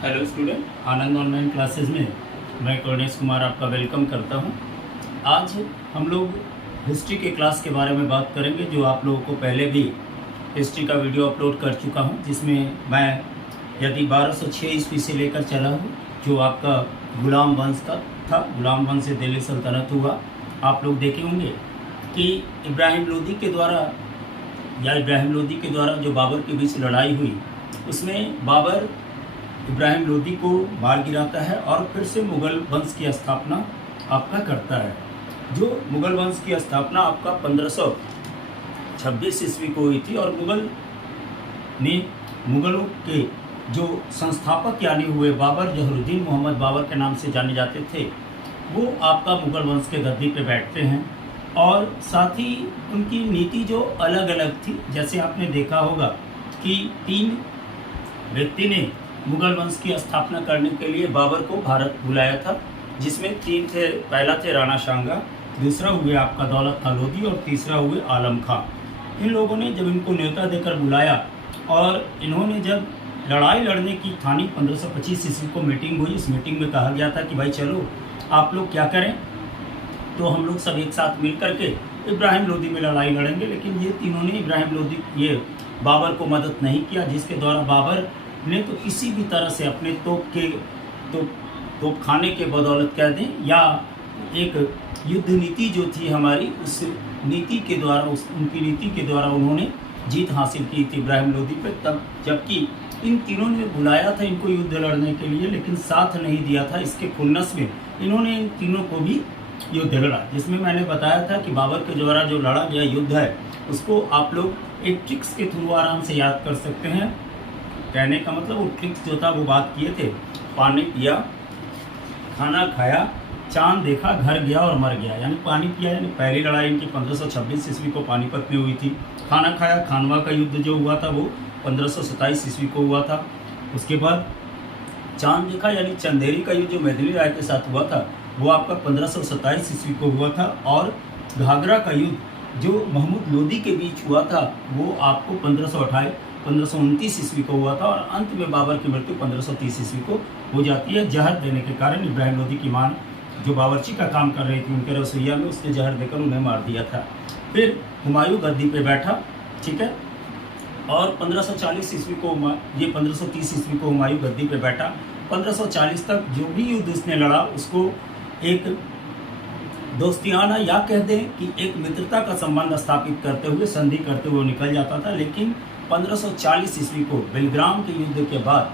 Hello student, आनंद online classes में मैं कर्णेश कुमार आपका वेलकम करता हूं। आज हम लोग हिस्ट्री के क्लास के बारे में बात करेंगे, जो आप लोगों को पहले भी हिस्ट्री का वीडियो अपलोड कर चुका हूं, जिसमें मैं यदि 1206 ईस्वी से लेकर चला हूं, जो आपका गुलाम वंश का था। गुलाम वंश से दिल्ली सल्तनत हुआ। आप लोग देखे होंगे कि इब्राहिम लोदी के द्वारा जो बाबर के बीच लड़ाई हुई, उसमें बाबर इब्राहिम लोदी को मार गिराता है और फिर से मुग़ल वंश की स्थापना आपका करता है। जो मुग़ल वंश की स्थापना आपका 1526 ईस्वी को हुई थी, और मुग़लों के जो संस्थापक यानी हुए बाबर, जहरुद्दीन मोहम्मद बाबर के नाम से जाने जाते थे, वो आपका मुग़ल वंश के गद्दी पे बैठते हैं। और साथ ही उनकी नीति जो अलग अलग थी, जैसे आपने देखा होगा कि 3 व्यक्ति ने मुग़ल वंश की स्थापना करने के लिए बाबर को भारत बुलाया था, जिसमें 3 थे। पहला थे राणा सांगा, दूसरा हुए आपका दौलत खां लोधी, और तीसरा हुए आलम खां। इन लोगों ने जब इनको न्योता देकर बुलाया और इन्होंने जब लड़ाई लड़ने की ठानी, 1525 ईस्वी को मीटिंग हुई। इस मीटिंग में कहा गया था कि भाई चलो आप लोग क्या करें, तो हम लोग सब एक साथ मिल करके इब्राहिम लोदी में लड़ाई लड़ेंगे। लेकिन ये तीनों ने बाबर को मदद नहीं किया, जिसके द्वारा बाबर ने तो किसी भी तरह से अपने तोप खाने के बदौलत कह दें, या एक युद्ध नीति जो थी हमारी, उस नीति के द्वारा, उनकी नीति के द्वारा उन्होंने जीत हासिल की थी इब्राहिम लोदी पे। तब जबकि इन तीनों ने बुलाया था इनको युद्ध लड़ने के लिए, लेकिन साथ नहीं दिया था। इसके खुन्नस में इन्होंने इन तीनों को भी युद्ध लड़ा, जिसमें मैंने बताया था कि बाबर के द्वारा जो लड़ा गया युद्ध है, उसको आप लोग एक ट्रिक्स के थ्रू आराम से याद कर सकते हैं। कहने का मतलब वो ट्रिक्स जो था वो बात किए थे, पानी पिया, खाना खाया, चांद देखा, घर गया और मर गया। यानी पानी पिया, यानी पहली लड़ाई इनकी 1526 ईस्वी को पानीपत में हुई थी। खाना खाया, खानवा का युद्ध जो हुआ था वो 1527 ईस्वी को हुआ था। उसके बाद चांद देखा, यानी चंदेरी का युद्ध जो मैथिली राय के साथ हुआ था, वो आपका 1527 ईस्वी को हुआ था। और घाघरा का युद्ध जो महमूद लोदी के बीच हुआ था, वो आपको 1529 ईस्वी को हुआ था। और अंत में बाबर की मृत्यु 1530 ईस्वी को हो जाती है, जहर देने के कारण। इब्राहिम लोदी की मां जो बावर्ची का काम कर रही थी उनके रसोईया में, उसने जहर देकर उन्हें मार दिया था। फिर हुमायूं गद्दी पे बैठा, ठीक है, और 1540 ईस्वी को 1530 ईस्वी को हुमायूं गद्दी पे बैठा। 1540 तक जो भी युद्ध उसने लड़ा, उसको एक दोस्तियाना, या कह दें कि एक मित्रता का संबंध स्थापित करते हुए, संधि करते हुए निकल जाता था। लेकिन 1540 ईस्वी को बेलग्राम के युद्ध के बाद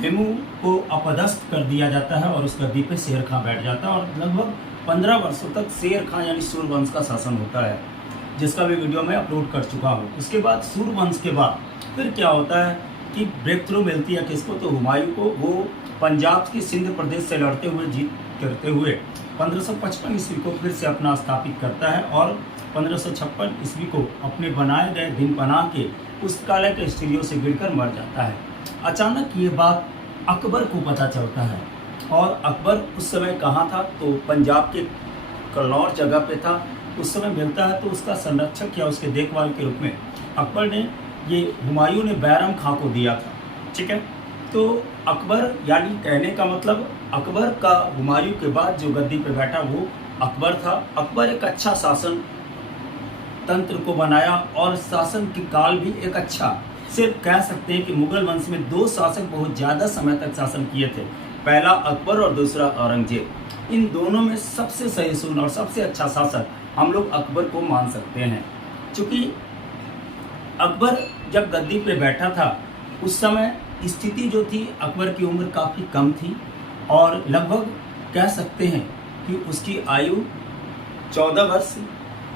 हेमू को अपदस्थ कर दिया जाता है और उस गद्दी पे शेर खां बैठ जाता है, और लगभग 15 वर्षों तक शेर खां यानी सूर्यवंश का शासन होता है, जिसका भी वीडियो मैं अपलोड कर चुका हूँ। उसके बाद सूर्यवंश के बाद फिर क्या होता है कि ब्रेक थ्रू मिलती है किसको, तो हुमायूं को। वो पंजाब की सिंध प्रदेश से लड़ते हुए जीत करते हुए 1555 ईस्वी को फिर से अपना स्थापित करता है, और 1556 ईस्वी को अपने बनाए गए दिन बना के पुस्तकालय के स्टीरियो से गिरकर मर जाता है। अचानक ये बात अकबर को पता चलता है, और अकबर उस समय कहाँ था, तो पंजाब के कन्नौज जगह पे था। उस समय मिलता है तो उसका संरक्षक या उसके देखभाल के रूप में अकबर ने, ये हुमायूं ने बैरम खां को दिया था, ठीक है। तो अकबर, यानी कहने का मतलब अकबर का हुमायूं के बाद जो गद्दी पे बैठा वो अकबर था। अकबर एक अच्छा शासन तंत्र को बनाया, और शासन की काल भी एक अच्छा, सिर्फ कह सकते हैं कि मुगल वंश में 2 शासक बहुत ज़्यादा समय तक शासन किए थे, पहला अकबर और दूसरा औरंगजेब। इन दोनों में सबसे सहिष्णु और सबसे अच्छा शासक हम लोग अकबर को मान सकते हैं। चूँकि अकबर जब गद्दी पे बैठा था, उस समय स्थिति जो थी, अकबर की उम्र काफ़ी कम थी, और लगभग कह सकते हैं कि उसकी आयु 14 वर्ष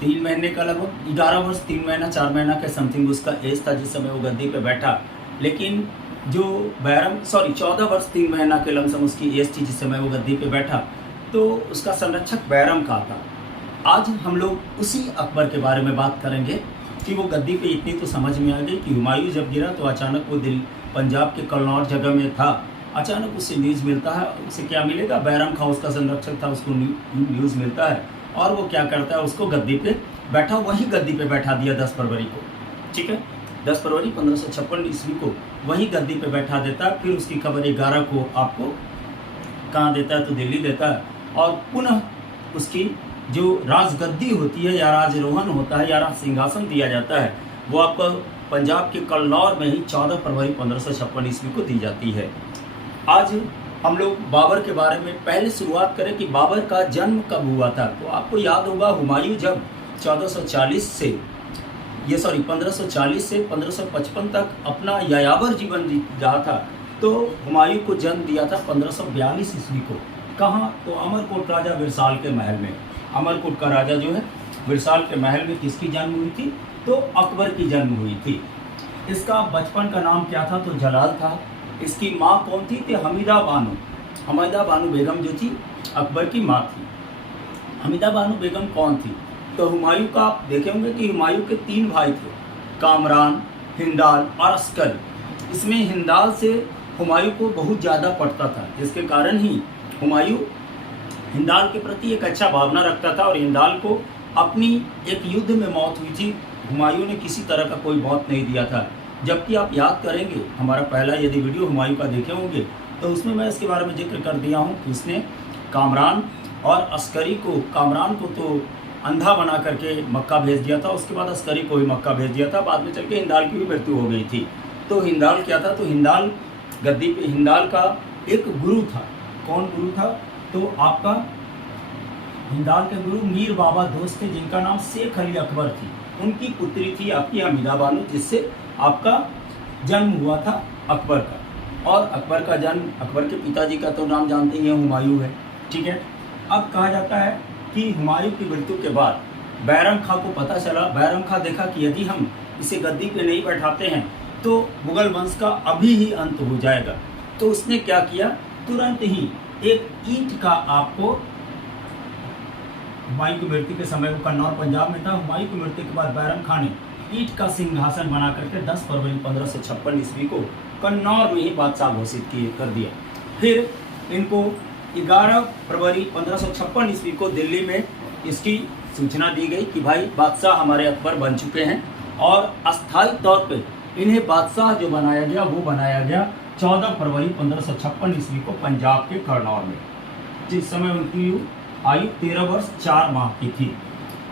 3 महीने का, लगभग 11 वर्ष 3 महीना 4 महीना के समथिंग उसका एज था जिस समय वो गद्दी पे बैठा। लेकिन जो 14 वर्ष 3 महीना के लमसम उसकी एज थी जिस समय वो गद्दी पे बैठा, तो उसका संरक्षक बैरम खां था। आज हम लोग उसी अकबर के बारे में बात करेंगे कि वो गद्दी पे इतनी तो समझ में आ गई कि हुमायूं जब गिरा तो अचानक वो पंजाब के कन्नौज जगह में था, अचानक उससे न्यूज़ मिलता है। उससे क्या मिलेगा, बैरम खां उसका संरक्षक था, उसको न्यूज़ मिलता है, और वो क्या करता है, उसको गद्दी पे बैठा, वही गद्दी पे बैठा दिया 10 फरवरी को, ठीक है। 10 फरवरी 1556 ईस्वी को वही गद्दी पे बैठा देता है। फिर उसकी खबर 11 को आपको कहाँ देता है, तो दिल्ली देता है। और पुनः उसकी जो राजगद्दी होती है या राजरोहन होता है या राज सिंहासन दिया जाता है, वो आपको पंजाब के कन्नौर में ही 14 फरवरी 1556 ईस्वी को दी जाती है। आज हम लोग बाबर के बारे में पहले शुरुआत करें कि बाबर का जन्म कब हुआ था। तो आपको याद होगा, हुमायूं जब 1540 से 1555 तक अपना यायावर जीवन जी रहा था, तो हुमायूं को जन्म दिया था 1542 ईस्वी को। कहाँ? तो अमरकोट राजा विरसाल के महल में। अमरकोट का राजा जो है विरसाल के महल में किसकी जन्म हुई थी? तो अकबर की जन्म हुई थी। इसका बचपन का नाम क्या था? तो जलाल था। इसकी माँ कौन थी? तो हमीदा बानो। हमीदा बानो बेगम जो थी अकबर की माँ थी। हमीदा बानो बेगम कौन थी? तो हुमायूं का आप देखे होंगे कि हुमायूं के 3 भाई थे, कामरान, हिंदाल और अस्कर। इसमें हिंदाल से हुमायूं को बहुत ज़्यादा पड़ता था, जिसके कारण ही हुमायूं हिंदाल के प्रति एक अच्छा भावना रखता था। और हिंदाल को अपनी एक युद्ध में मौत हुई थी, हुमायूं ने किसी तरह का कोई मौत नहीं दिया था। जबकि आप याद करेंगे, हमारा पहला यदि वीडियो हुमायूं का देखे होंगे तो उसमें मैं इसके बारे में जिक्र कर दिया हूँ कि इसने कामरान और अस्करी को, कामरान को तो अंधा बना करके मक्का भेज दिया था, उसके बाद अस्करी को भी मक्का भेज दिया था। बाद में चल के हिंदाल की भी मृत्यु हो गई थी। तो हिंदाल क्या था? तो हिंदाल गद्दी पे, हिंदाल का एक गुरु था। कौन गुरु था? तो आपका हिंदाल के गुरु मीर बाबा दोस्त थे, जिनका नाम शेख अली अकबर थी। उनकी पुत्री थी आपकी हमीदा बानो, जिससे आपका जन्म हुआ था अकबर का। और अकबर का जन्म, अकबर के पिताजी का तो नाम जानते ही हैं, हुमायूं है। ठीक है। अब कहा जाता है कि हुमायूं की मृत्यु के बाद बैरम खां को पता चला। बैरम खां देखा कि यदि हम इसे गद्दी पे नहीं बैठाते हैं तो मुगल वंश का अभी ही अंत हो जाएगा। तो उसने क्या किया? तुरंत ही एक ईंट का, आपको हुमायूं की मृत्यु के समय, वो कन्नौर पंजाब में था। हुमायूं की मृत्यु के बाद बैरम खां ने ईंट का सिंहासन बना करके 10 फरवरी 1556 ईस्वी को कन्नौर में ही बादशाह घोषित कर दिया। फिर इनको 11 फरवरी 1556 ईस्वी को दिल्ली में इसकी सूचना दी गई कि भाई बादशाह हमारे अकबर बन चुके हैं। और अस्थायी तौर पे इन्हें बादशाह जो बनाया गया वो बनाया गया 14 फरवरी 1556 ईस्वी को पंजाब के कन्नौर में, जिस समय उनकी आयु 13 वर्ष 4 माह की थी।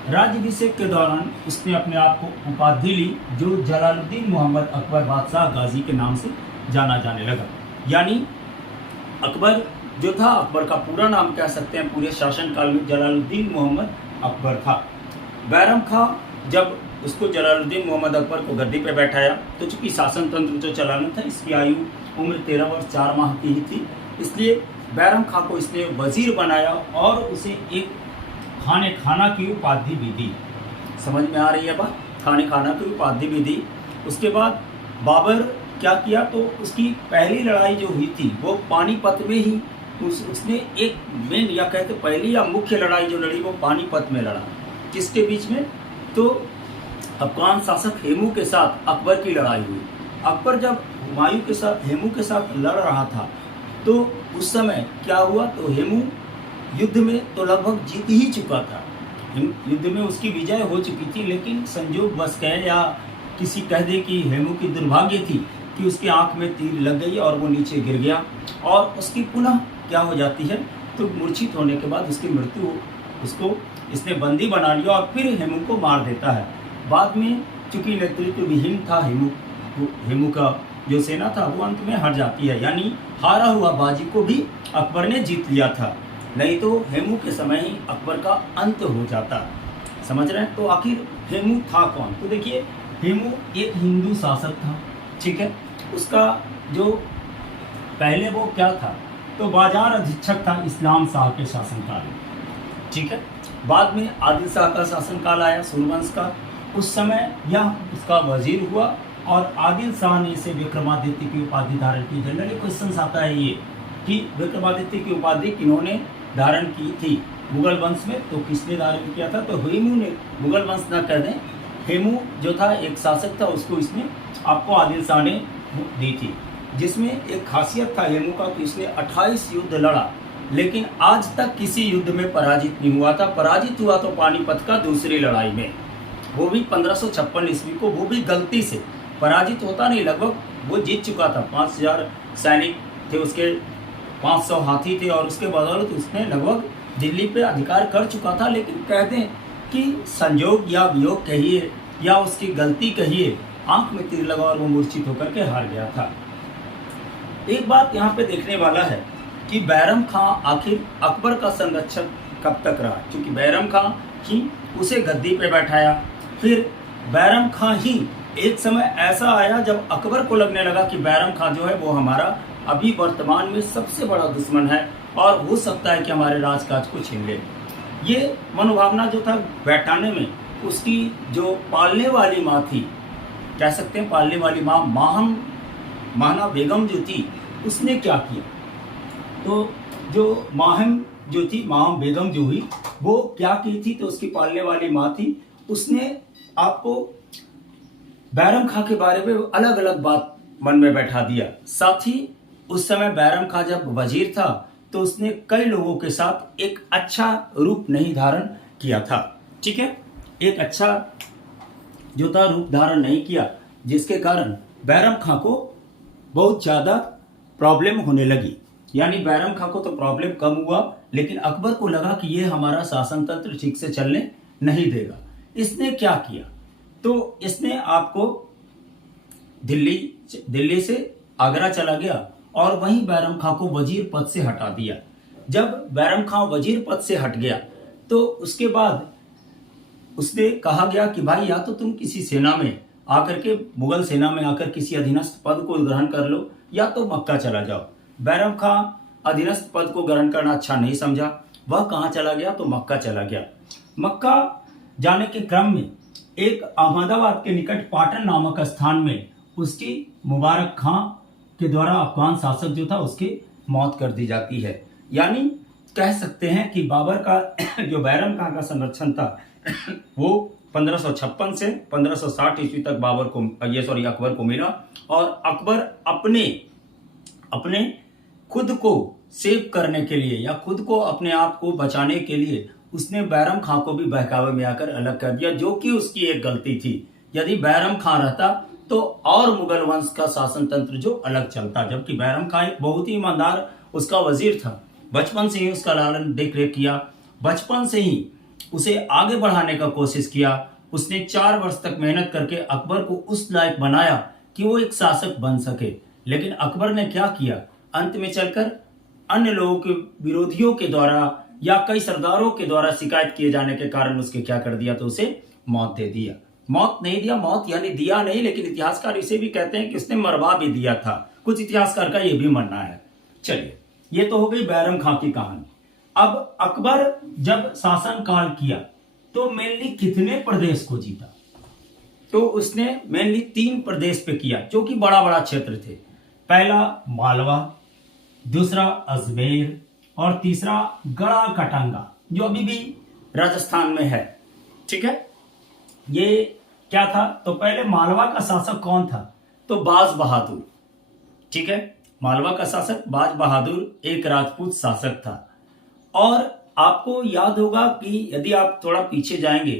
राज्याभिषेक के दौरान उसने अपने आप को उपाधि ली, जो जलालुद्दीन मोहम्मद अकबर बादशाह गाजी के नाम से जाना जाने लगा। यानी अकबर जो था, अकबर का पूरा नाम कह सकते हैं पूरे शासनकाल में जलालुद्दीन मोहम्मद अकबर था। बैरम खां जब उसको जलालुद्दीन मोहम्मद अकबर को गद्दी पे बैठाया, तो चूंकि शासन तंत्र जो चलाना था, इसकी आयु उम्र 13 वर्ष 4 माह की ही थी, इसलिए बैरम खां को इसने वजीर बनाया और उसे एक खाना की उपाधि भी दी। समझ में आ रही है बात? खाना की उपाधि भी दी। उसके बाद बाबर क्या किया? तो उसकी पहली लड़ाई जो हुई थी वो पानीपत में ही उसने एक मेन, या कहते पहली या मुख्य लड़ाई जो लड़ी वो पानीपत में लड़ा। किसके बीच में? तो अफगान शासक हेमू के साथ अकबर की लड़ाई हुई। अकबर जब हुमायूं के साथ, हेमू के साथ लड़ रहा था, तो उस समय क्या हुआ? तो हेमू युद्ध में तो लगभग जीत ही चुका था, युद्ध में उसकी विजय हो चुकी थी, लेकिन संजोग बस कहे या किसी कह दे कि हेमू की दुर्भाग्य थी कि उसकी आंख में तीर लग गई और वो नीचे गिर गया और उसकी पुनः क्या हो जाती है? तो मूर्छित होने के बाद उसकी मृत्यु, उसको इसने बंदी बना लिया और फिर हेमू को मार देता है। बाद में चूंकि नेतृत्व विहीन था हेमू का जो सेना था, वो अंत में हार जाती है। यानी हारा हुआ बाजी को भी अकबर ने जीत लिया था, नहीं तो हेमू के समय ही अकबर का अंत हो जाता। समझ रहे हैं? तो आखिर हेमू था कौन? तो देखिए, हेमू एक हिंदू शासक था। ठीक है। उसका जो पहले वो क्या था? तो बाजार अधीक्षक था इस्लाम शाह के शासनकाल में। ठीक है। बाद में आदिल शाह का शासनकाल आया, सूर्यवंश का। उस समय यह उसका वजीर हुआ और आदिल शाह ने इसे विक्रमादित्य की उपाधि धारण की। जनरली क्वेश्चन आता है ये कि विक्रमादित्य की उपाधि किन्होंने धारण की थी मुगल वंश में? तो किसने धारण किया था? तो हेमू ने। मुगल वंश न कह दें, हेमू जो था एक शासक था, उसको इसने आपको आदिल शाह ने दी थी, जिसमें एक खासियत था हेमू का कि इसने 28 युद्ध लड़ा, लेकिन आज तक किसी युद्ध में पराजित नहीं हुआ था। पराजित हुआ तो पानीपत का दूसरी लड़ाई में, वो भी 1556 ईस्वी को, वो भी गलती से। पराजित होता नहीं, लगभग वो जीत चुका था। 5000 सैनिक थे उसके, 500 हाथी थे और उसके बदौलत उसने लगभग दिल्ली पे अधिकार कर चुका था। लेकिन कहते हैं कि संयोग या वियोग कहिए या उसकी गलती कहिए, आंख में तीर लगा और वो मूर्छित होकर के हार गया था। एक बात यहाँ पे देखने वाला है कि बैरम खां आखिर अकबर का संरक्षक कब तक रहा, क्योंकि बैरम खां ही उसे गद्दी पे बैठाया। फिर बैरम खां ही एक समय ऐसा आया जब अकबर को लगने लगा कि बैरम खां जो है वो हमारा अभी वर्तमान में सबसे बड़ा दुश्मन है और हो सकता है कि हमारे राजकाज को छीन ले। ये मनोभावना जो था बैठाने में उसकी जो पालने वाली माँ थी, कह सकते हैं पालने वाली माँ माहना बेगम जो थी, उसने क्या किया, तो जो माहम बेगम जो हुई वो क्या की थी, तो उसकी पालने वाली माँ थी, उसने आपको बैरम खां के बारे में अलग अलग बात मन में बैठा दिया। साथ ही उस समय बैरम खां जब वजीर था तो उसने कई लोगों के साथ एक अच्छा रूप नहीं धारण किया था। ठीक है, एक अच्छा जो था रूप धारण नहीं किया, जिसके कारण बैरम खां को बहुत ज़्यादा प्रॉब्लम होने लगी। यानी बैरम खां को तो प्रॉब्लम कम हुआ, लेकिन अकबर को लगा कि ये हमारा शासन तंत्र ठीक से चलने नहीं देगा। इसने क्या किया, तो इसने आपको दिल्ली से आगरा चला गया और वहीं बैरम खां को वजीर पद से हटा दिया। जब बैरम खां वजीर पद से हट गया तो उसके बाद उसने कहा गया कि भाई या तो तुम किसी सेना में आकर के, मुगल सेना में आकर किसी अधीनस्थ पद को ग्रहण कर लो, या तो मक्का चला जाओ। बैरम खां अधीनस्थ पद को ग्रहण करना अच्छा नहीं समझा, वह कहाँ चला गया, तो मक्का चला गया। मक्का जाने के क्रम में एक अहमदाबाद के निकट पाटन नामक स्थान में उसकी मुबारक खां के द्वारा अफगान शासक जो था उसकी मौत कर दी जाती है। यानी कह सकते हैं कि बाबर का जो बैरम खां का संरक्षण था वो 1556 से 1560 ईस्वी तक अकबर को मिला। और अकबर अपने खुद को सेव करने के लिए या खुद को अपने आप को बचाने के लिए उसने बैरम खां को भी बहकावे में आकर अलग कर दिया, जो कि उसकी एक गलती थी। यदि बैरम खां रहता तो और मुगल वंश का शासन तंत्र जो अलग चलता, जबकि बैरम खां एक बहुत ही ईमानदार उसका वजीर था। बचपन से ही उसका लालन देख रेख किया, बचपन से ही उसे आगे बढ़ाने का कोशिश किया। उसने 4 वर्ष तक मेहनत करके अकबर को उस लायक बनाया कि वो एक शासक बन सके। लेकिन अकबर ने क्या किया, अंत में चलकर अन्य लोगों के विरोधियों के द्वारा या कई सरदारों के द्वारा शिकायत किए जाने के कारण उसके क्या कर दिया, तो उसे मौत दे दिया। मौत नहीं दिया, मौत यानी दिया नहीं, लेकिन इतिहासकार इसे भी कहते हैं कि उसने मरवा भी दिया था। कुछ इतिहासकार का ये भी मानना है। चलिए, ये तो हो गई बैरम खां की कहानी। अब अकबर जब शासन काल किया तो मेनली कितने प्रदेश को जीता, तो उसने मेनली 3 प्रदेश पे किया, जो कि बड़ा बड़ा क्षेत्र थे। पहला मालवा, दूसरा अजमेर और तीसरा गढ़ा कटंगा, जो अभी भी राजस्थान में है। ठीक है, ये क्या था, तो पहले मालवा का शासक कौन था, तो बाज बहादुर। ठीक है, मालवा का शासक बाज बहादुर एक राजपूत शासक था। और आपको याद होगा कि यदि आप थोड़ा पीछे जाएंगे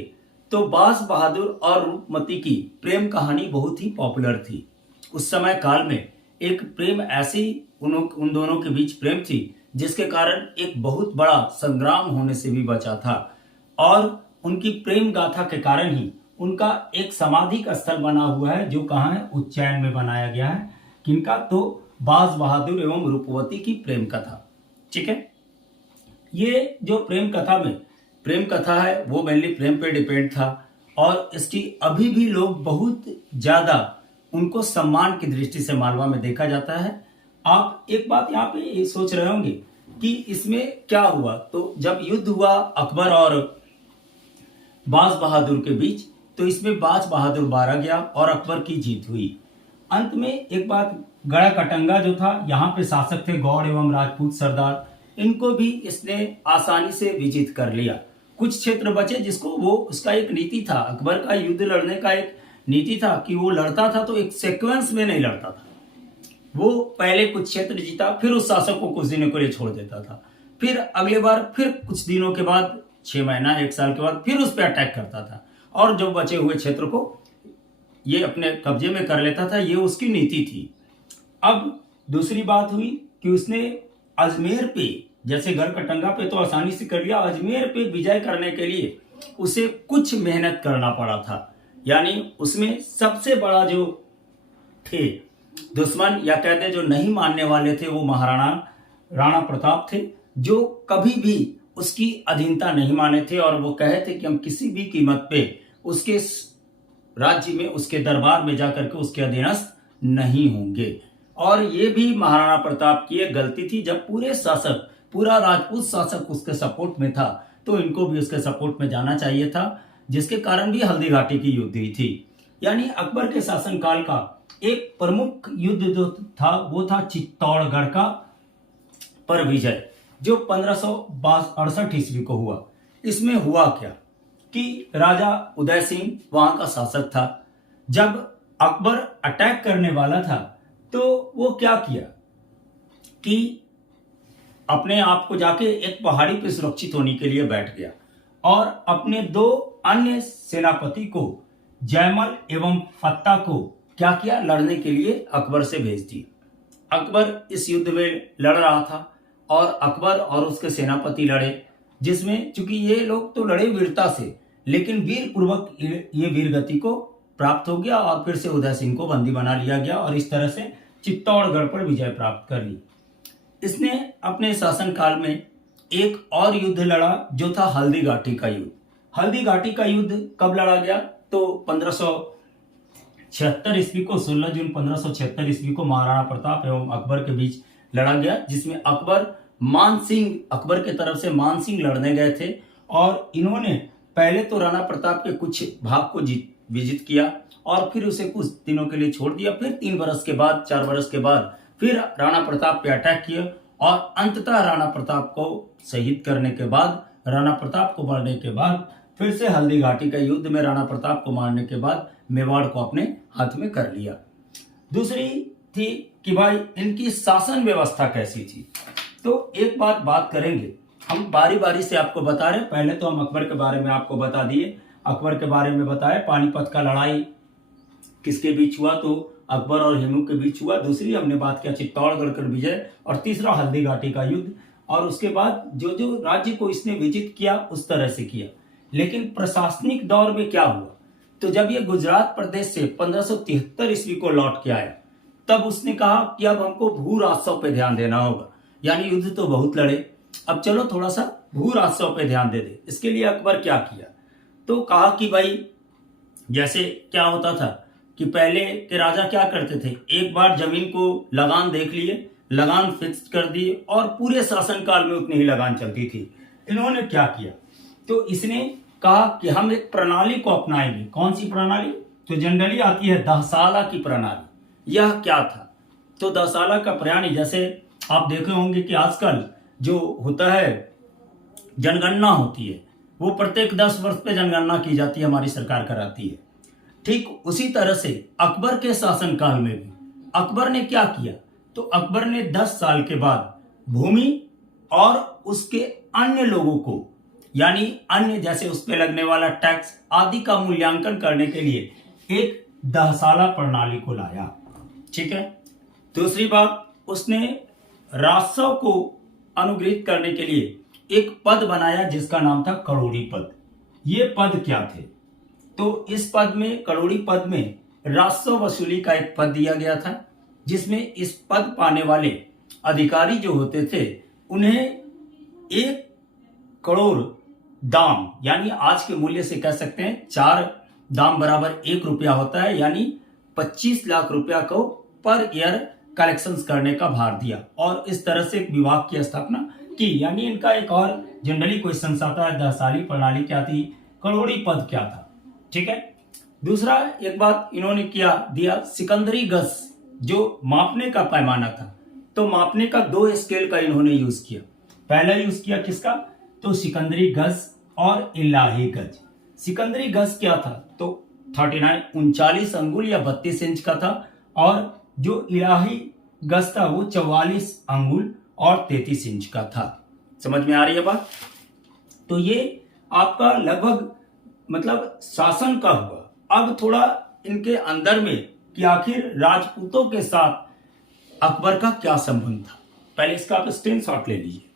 तो बाज बहादुर और रूपमती की प्रेम कहानी बहुत ही पॉपुलर थी। उस समय काल में एक प्रेम ऐसी उन दोनों के बीच प्रेम थी जिसके कारण एक बहुत बड़ा संग्राम होने से भी बचा था। और उनकी प्रेम गाथा के कारण ही उनका एक समाधि का स्थल बना हुआ है, जो कहाँ है, उज्जैन में बनाया गया है। किनका, तो बाज बहादुर एवं रूपवती की प्रेम कथा। ठीक है, ये जो प्रेम कथा है वो मेनली प्रेम पे डिपेंड था। और इसकी अभी भी लोग बहुत ज्यादा उनको सम्मान की दृष्टि से मालवा में देखा जाता है। आप एक बात यहाँ पे ये सोच रहे होंगे कि इसमें क्या हुआ, तो जब युद्ध हुआ अकबर और बाज बहादुर के बीच, तो इसमें बाज बहादुर मारा गया और अकबर की जीत हुई। अंत में एक बात, गढ़ा कटंगा जो था, यहाँ पे शासक थे गौड़ एवं राजपूत सरदार, इनको भी इसने आसानी से विजित कर लिया। कुछ क्षेत्र बचे जिसको उसका एक नीति था, अकबर का युद्ध लड़ने का एक नीति था कि वो लड़ता था तो एक सीक्वेंस में नहीं लड़ता था। वो पहले कुछ क्षेत्र जीता, फिर उस शासक को कुछ दिनों के लिए छोड़ देता था, फिर अगले बार फिर कुछ दिनों के बाद 6 महीना 1 साल के बाद फिर उस पर अटैक करता था और जो बचे हुए क्षेत्र को ये अपने कब्जे में कर लेता था, ये उसकी नीति थी। अब दूसरी बात हुई कि उसने अजमेर पे, जैसे गढ़कटंगा पे तो आसानी से कर लिया, अजमेर पे विजय करने के लिए उसे कुछ मेहनत करना पड़ा था। यानी उसमें सबसे बड़ा जो थे दुश्मन या कहते जो नहीं मानने वाले थे वो महाराणा राणा प्रताप थे, जो कभी भी उसकी अधीनता नहीं माने थे और वो कहे थे कि हम किसी भी कीमत पे उसके राज्य में, उसके दरबार में जाकर के उसके अधीनस्थ नहीं होंगे। और ये भी महाराणा प्रताप की एक गलती थी, जब पूरे शासक, पूरा राजपूत शासक उसके सपोर्ट में था तो इनको भी उसके सपोर्ट में जाना चाहिए था, जिसके कारण भी हल्दी घाटी की युद्ध हुई थी। यानी अकबर के शासनकाल का एक प्रमुख युद्ध जो था वो था चित्तौड़गढ़ का पर विजय, जो 1568 ईस्वी को हुआ। इसमें हुआ क्या कि राजा उदय सिंह वहां का शासक था। जब अकबर अटैक करने वाला था तो वो क्या किया कि अपने आप को जाके एक पहाड़ी पे सुरक्षित होने के लिए बैठ गया और अपने 2 अन्य सेनापति को, जयमल एवं फत्ता को क्या किया, लड़ने के लिए अकबर से भेज दिया। अकबर इस युद्ध में लड़ रहा था और अकबर और उसके सेनापति लड़े, जिसमें चूंकि ये लोग तो लड़े वीरता से, लेकिन वीर पूर्वक ये वीरगति को प्राप्त हो गया और फिर से उदय सिंह को बंदी बना लिया गया और इस तरह से चित्तौड़गढ़ पर विजय प्राप्त कर ली। इसने अपने शासनकाल में एक और युद्ध लड़ा जो था हल्दी घाटी का युद्ध। हल्दी घाटी का युद्ध कब लड़ा गया तो 1576 ईस्वी को, 16 जून 1576 ईस्वी को महाराणा प्रताप एवं अकबर के बीच लड़ा गया, जिसमें अकबर के तरफ से मान सिंह लड़ने गए थे और इन्होंने पहले तो राणा प्रताप के कुछ भाग को विजित किया और फिर उसे कुछ दिनों के लिए छोड़ दिया। फिर 3 वर्ष के बाद, 4 वर्ष के बाद फिर राणा प्रताप पे अटैक किया और अंततः राणा प्रताप को शहीद करने के बाद, राणा प्रताप को मारने के बाद, फिर से हल्दी घाटी का युद्ध में राणा प्रताप को मारने के बाद मेवाड़ को अपने हाथ में कर लिया। दूसरी थी कि भाई इनकी शासन व्यवस्था कैसी थी। तो एक बात करेंगे, हम बारी बारी से आपको बता रहे। पहले तो हम अकबर के बारे में आपको बता दिए, अकबर के बारे में बताया, पानीपत का लड़ाई किसके बीच हुआ तो अकबर और हिमू के बीच हुआ। दूसरी हमने बात किया चित्तौड़गढ़ का विजय और तीसरा हल्दी घाटी का युद्ध। और उसके बाद जो जो राज्य को इसने विजित किया उस तरह से किया। लेकिन प्रशासनिक दौर में क्या हुआ तो जब ये गुजरात प्रदेश से 1573 ईस्वी को लौट के आया तब उसने कहा कि अब हमको भू राजस्व पे ध्यान देना होगा। यानी युद्ध तो बहुत लड़े, अब चलो थोड़ा सा भू राजस्व पे ध्यान दे दे। इसके लिए अकबर क्या किया तो कहा कि भाई जैसे क्या होता था कि पहले के राजा क्या करते थे, एक बार जमीन को लगान देख लिए, लगान फिक्स कर दी और पूरे शासनकाल में उतनी ही लगान चलती थी। इन्होंने क्या किया तो इसने कहा कि हम एक प्रणाली को अपनाएंगे। कौन सी प्रणाली तो जनरली आती है दहसाला की प्रणाली। यह क्या था तो दहसाला का प्रणाली, जैसे आप देखे होंगे कि आजकल जो होता है जनगणना होती है, वो प्रत्येक 10 वर्ष पे जनगणना की जाती है, हमारी सरकार कराती है। ठीक उसी तरह से अकबर के शासनकाल में भी अकबर ने क्या किया तो अकबर ने 10 साल के बाद भूमि और उसके अन्य लोगों को, यानी अन्य जैसे उस पर लगने वाला टैक्स आदि का मूल्यांकन करने के लिए एक दहसाला प्रणाली को लाया। ठीक है। दूसरी बात, उसने राजस्व को अनुग्रहित करने के लिए एक पद बनाया जिसका नाम था करोड़ी पद। ये पद क्या थे तो इस पद में, करोड़ी पद में राजस्व वसूली का एक पद दिया गया था, जिसमें इस पद पाने वाले अधिकारी जो होते थे उन्हें 1 करोड़ दाम, यानी आज के मूल्य से कह सकते हैं 4 दाम बराबर 1 रुपया होता है, यानी 25 लाख रुपया को पर ईयर कलेक्शंस करने का भार दिया और इस तरह से एक विभाग की स्थापना की। यानी इनका एक और जनरली क्वेश्चन आता है, दहसाली प्रणाली क्या थी, करोड़ी पद क्या था। ठीक है। दूसरा एक बात इन्होंने किया दिया, सिकंदरी गज जो मापने का पैमाना था, तो मापने का 2 स्केल का इन्होंने यूज किया। पहला यूज किया किसका तो सिकंदरी गज और इलाही गज। सिकंदरी गज क्या था तो 39 अंगुल या 32 इंच का था और जो इलाही गज था वो 44 अंगुल और 33 इंच का था। समझ में आ रही है बात। तो ये आपका लगभग मतलब शासन का हुआ। अब थोड़ा इनके अंदर में कि आखिर राजपूतों के साथ अकबर का क्या संबंध था। पहले इसका आप स्क्रीनशॉट ले लीजिए।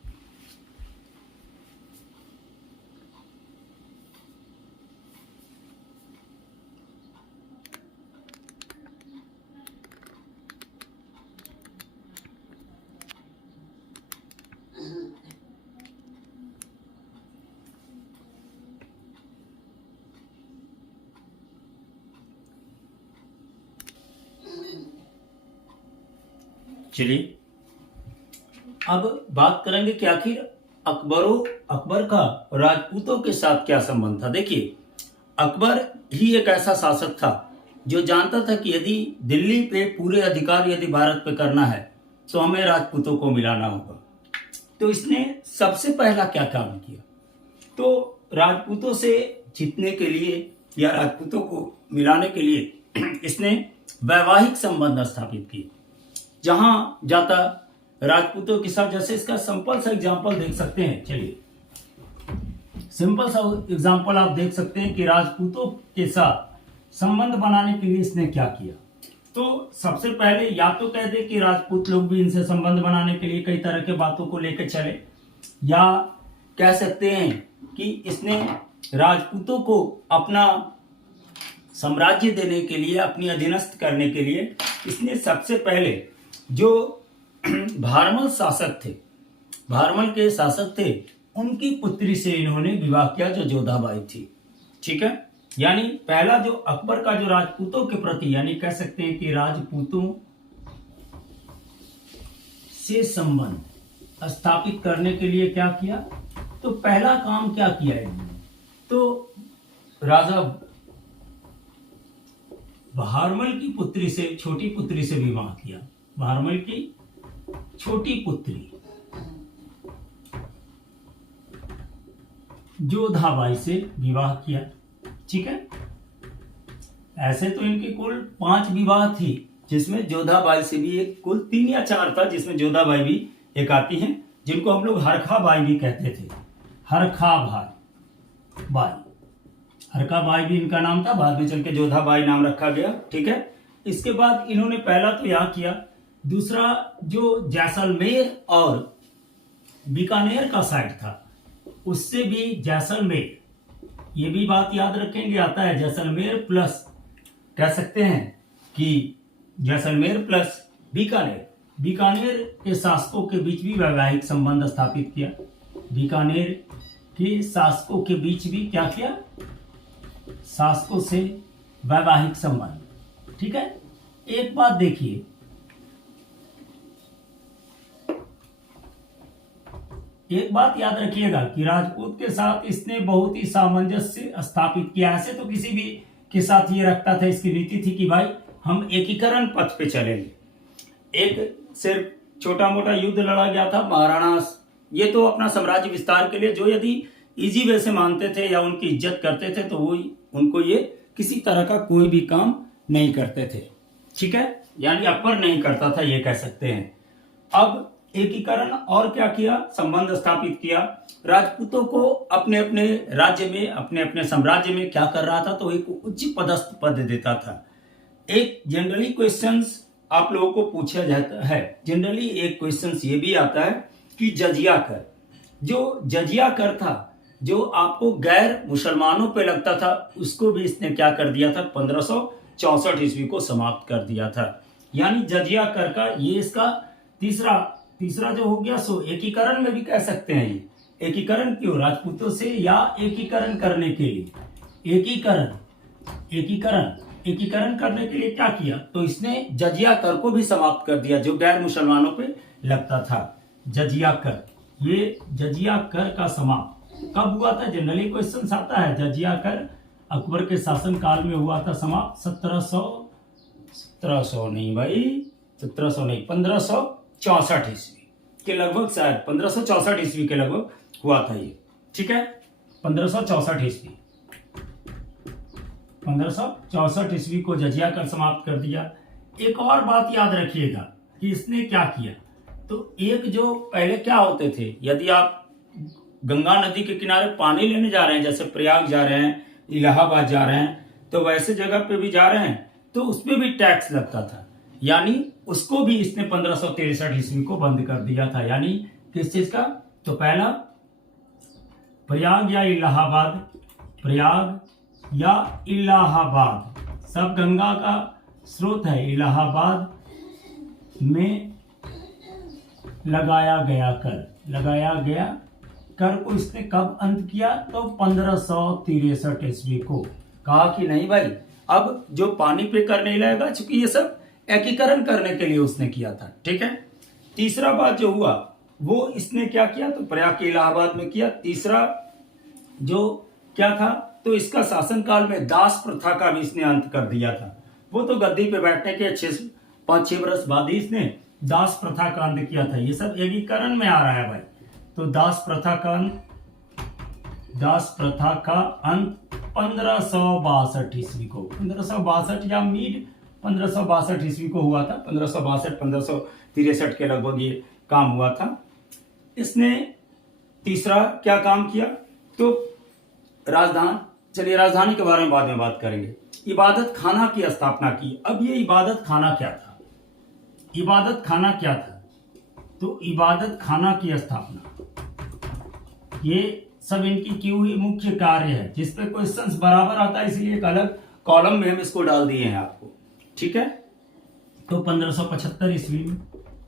चलिए अब बात करेंगे कि आखिर अकबर का राजपूतों के साथ क्या संबंध था। देखिए, अकबर ही एक ऐसा शासक था जो जानता था कि यदि दिल्ली पे पूरे अधिकार यदि भारत पे करना है तो हमें राजपूतों को मिलाना होगा। तो इसने सबसे पहला क्या काम किया, तो राजपूतों से जीतने के लिए या राजपूतों को मिलाने के लिए इसने वैवाहिक संबंध स्थापित किए। जहां जाता राजपूतों के साथ, जैसे इसका सिंपल सा एग्जांपल देख सकते हैं। चलिए सिंपल सा एग्जांपल आप देख सकते हैं कि राजपूतों के साथ संबंध बनाने के लिए इसने क्या किया। तो सबसे पहले या तो कह दे कि राजपूत लोग भी इनसे संबंध बनाने के लिए कई तरह के बातों को लेकर चले, या कह सकते हैं कि इसने राजपूतों को अपना साम्राज्य देने के लिए, अपनी अधीनस्थ करने के लिए इसने सबसे पहले जो भारमल शासक थे, भारमल के शासक थे, उनकी पुत्री से इन्होंने विवाह किया जो जोधाबाई थी। ठीक है, यानी पहला जो अकबर का जो राजपूतों के प्रति, यानी कह सकते हैं कि राजपूतों से संबंध स्थापित करने के लिए क्या किया, तो पहला काम क्या किया इन्होंने, तो राजा भारमल की पुत्री से, छोटी पुत्री से विवाह किया। भारमल की छोटी पुत्री जोधाबाई से विवाह किया। ठीक है, ऐसे तो इनकी कुल 5 विवाह थी, जिसमें जोधाबाई से भी एक कुल 3 या 4 था, जिसमें जोधाबाई भी एक आती है, जिनको हम लोग हरखा बाई भी कहते थे। हरखा बाई भी इनका नाम था, बाद में चल के जोधाबाई नाम रखा गया। ठीक है, इसके बाद इन्होंने पहला तो यह किया, दूसरा जो जैसलमेर और बीकानेर का साइड था उससे भी जैसलमेर, ये भी बात याद रखेंगे, आता है जैसलमेर प्लस, कह सकते हैं कि जैसलमेर प्लस बीकानेर के शासकों के बीच भी वैवाहिक संबंध स्थापित किया। बीकानेर के शासकों के बीच भी क्या किया, शासकों से वैवाहिक संबंध। ठीक है, एक बात देखिए, एक बात याद रखिएगा कि राजपूत के साथ इसने बहुत ही सामंजस्य स्थापित किया। ऐसे तो किसी भी के साथ ये रखता था, इसकी नीति थी कि भाई हम एकीकरण पथ पे चलेंगे। एक सिर्फ छोटा मोटा युद्ध लड़ा गया था महाराणा, ये तो अपना साम्राज्य विस्तार के लिए, जो यदि इजी वे से मानते थे या उनकी इज्जत करते थे तो वो उनको ये किसी तरह का कोई भी काम नहीं करते थे। ठीक है, यानी अकबर नहीं करता था, ये कह सकते हैं। अब एकीकरण और क्या किया, संबंध स्थापित किया। राजपूतों को अपने अपने राज्य में, अपने अपने साम्राज्य में क्या कर रहा था, तो एक उच्च पदस्थ पद देता था। एक जनरली क्वेश्चंस आप लोगों को पूछा जाता है, जनरली एक क्वेश्चंस ये भी आता है कि जजिया कर, जो जजिया कर था, जो आपको गैर मुसलमानों पे लगता था, उसको भी इसने क्या कर दिया था, 1564 ईस्वी को समाप्त कर दिया था। यानी जजिया कर का ये इसका तीसरा जो हो गया, सो एकीकरण में भी कह सकते हैं। ये एकीकरण क्यों, राजपूतों से या एकीकरण करने के लिए, एकीकरण करने के लिए क्या किया, तो इसने जजिया कर को भी समाप्त कर दिया, जो गैर मुसलमानों पे लगता था। जजिया कर, ये जजिया कर का समाप्त कब हुआ था, जनरली क्वेश्चन आता है। जजिया कर अकबर के शासन काल में हुआ था समाप्त, 1764 ईस्वी के लगभग, शायद 1564 ईस्वी के लगभग हुआ था ये। ठीक है, 1564 ईस्वी को जजिया कर समाप्त कर दिया। एक और बात याद रखिएगा कि इसने क्या किया, तो एक जो पहले क्या होते थे, यदि आप गंगा नदी के किनारे पानी लेने जा रहे हैं, जैसे प्रयाग जा रहे हैं, इलाहाबाद जा रहे हैं, तो वैसे जगह पे भी जा रहे हैं तो उस पर भी टैक्स लगता था, यानी उसको भी इसने 1563 ईस्वी को बंद कर दिया था। यानी किस चीज का? तो पहला प्रयाग या इलाहाबाद, प्रयाग या इलाहाबाद, सब गंगा का स्रोत है, इलाहाबाद में लगाया गया कर को इसने कब अंत किया? तो 1563 ईस्वी को। कहा कि नहीं भाई, अब जो पानी पे कर नहीं लगेगा, चूंकि ये सब एकीकरण करने के लिए उसने किया था। ठीक है। तीसरा बात जो हुआ वो इसने क्या किया? तो प्रयाग के इलाहाबाद में किया। तीसरा जो क्या था? तो इसका शासनकाल में दास प्रथा का भी इसने अंत कर दिया था। वो तो गद्दी पे बैठने के 5-6 वर्ष बाद ही इसने दास प्रथा का अंत किया था। ये सब एकीकरण में आ रहा है भाई। तो दास प्रथा का अंत 1562 ईस्वी को, 1562 या मिड 1562 ईस्वी को हुआ था। 1562-1563 के लगभग ये काम हुआ था। इसने तीसरा क्या काम किया? तो चलिए राजधानी के बारे में बाद में बात करेंगे। इबादत खाना की स्थापना की। अब ये इबादत खाना क्या था? तो इबादत खाना की स्थापना, ये सब इनकी की हुई मुख्य कार्य है, जिसपे क्वेश्चंस बराबर आता है, इसलिए एक अलग कॉलम में हम इसको डाल दिए हैं आपको। ठीक है। तो 1575 ईस्वी में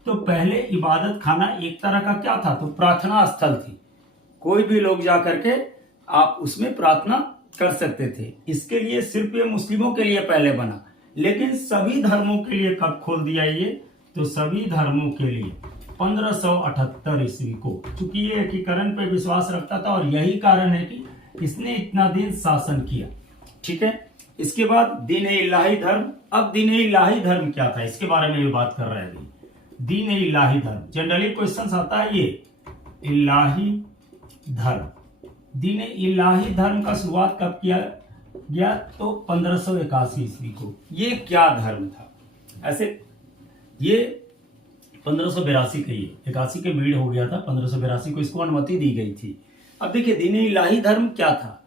तो पहले इबादत खाना एक तरह का क्या था? तो प्रार्थना स्थल थी। कोई भी लोग जा करके आप उसमें प्रार्थना कर सकते थे। इसके लिए सिर्फ ये मुस्लिमों के लिए पहले बना, लेकिन सभी धर्मों के लिए कब खोल दिया ये? तो सभी धर्मों के लिए 1578 ईस्वी को। चूंकि ये एकीकरण पे विश्वास रखता था और यही कारण है कि इसने इतना दिन शासन किया। ठीक है। इसके बाद दीन इलाही धर्म। अब दीन इलाही धर्म क्या था, इसके बारे में ये बात कर रहे हैं। दीन इलाही धर्म जनरली क्वेश्चन आता है, ये इलाही धर्म, दीन इलाही धर्म का शुरुआत कब किया गया? तो 1581 ईस्वी को। ये क्या धर्म था? ऐसे ये 1582 का, ये 81 के मिड हो गया था, 1582 को इसको अनुमति दी गई थी। अब देखिए दीन इलाही धर्म क्या था?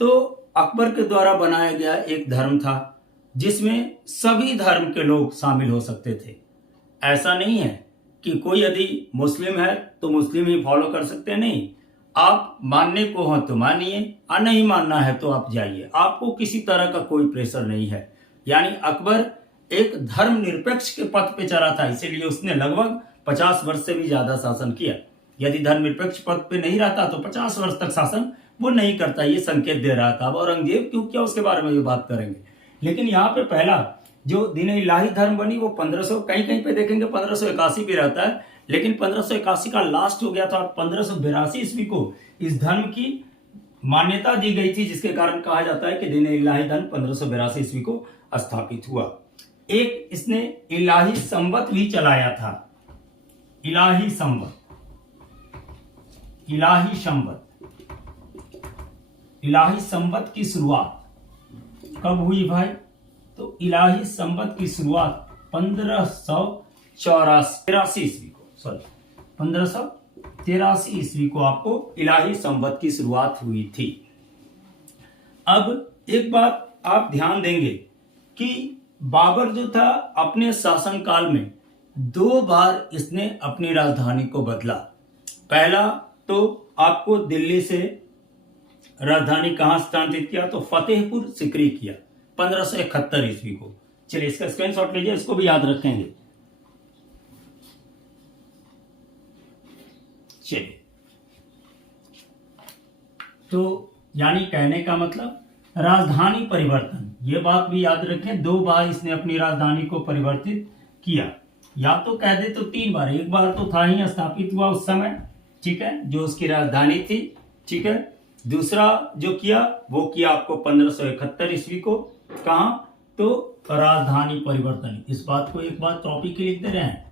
तो अकबर के द्वारा बनाया गया एक धर्म था जिसमें सभी धर्म के लोग शामिल हो सकते थे। ऐसा नहीं है कि कोई यदि मुस्लिम है तो मुस्लिम ही फॉलो कर सकते, नहीं, आप मानने को हो तो मानिए, और नहीं मानना है तो आप जाइए, आपको किसी तरह का कोई प्रेशर नहीं है। यानी अकबर एक धर्म निरपेक्ष के पथ पे चला था, इसीलिए उसने लगभग 50 वर्ष से भी ज्यादा शासन किया। यदि धर्म निरपेक्ष पथ पे नहीं रहता तो 50 वर्ष तक शासन वो नहीं करता, ये संकेत दे रहा था। अब औरंगजेब क्यों किया उसके बारे में भी बात करेंगे, लेकिन यहाँ पे पहला जो दीन इलाही धर्म बनी वो 1500, कहीं कहीं पे देखेंगे 1581 भी रहता है, लेकिन 1581 का लास्ट हो गया था और 1582 ईस्वी को इस धर्म की मान्यता दी गई थी, जिसके कारण कहा जाता है कि दीन इलाही धर्म 1582 ईस्वी को स्थापित हुआ। एक इसने इलाही संवत भी चलाया था। इलाही संवत, इलाही संवत की शुरुआत कब हुई भाई? तो इलाही संवत की शुरुआत 1583 ईस्वी को, 1583 ईस्वी को आपको इलाही संवत की शुरुआत हुई थी। अब एक बात आप ध्यान देंगे कि बाबर जो था अपने शासनकाल में 2 बार इसने अपनी राजधानी को बदला। पहला तो आपको दिल्ली से राजधानी कहां स्थानांतरित किया? तो फतेहपुर सिकरी किया 1571 ईस्वी को। चलिए इसका स्क्रीनशॉट लीजिए, इसको भी याद रखेंगे। चलिए, तो यानी कहने का मतलब राजधानी परिवर्तन, ये बात भी याद रखें। 2 बार इसने अपनी राजधानी को परिवर्तित किया, या तो कह दे तो 3 बार। एक बार तो था ही, स्थापित हुआ उस समय, ठीक है, जो उसकी राजधानी थी, ठीक है। दूसरा जो किया वो किया आपको 1571 ईस्वी को। कहा? तो राजधानी परिवर्तन। इस बात को एक बार टॉपिक लिख दे रहे हैं,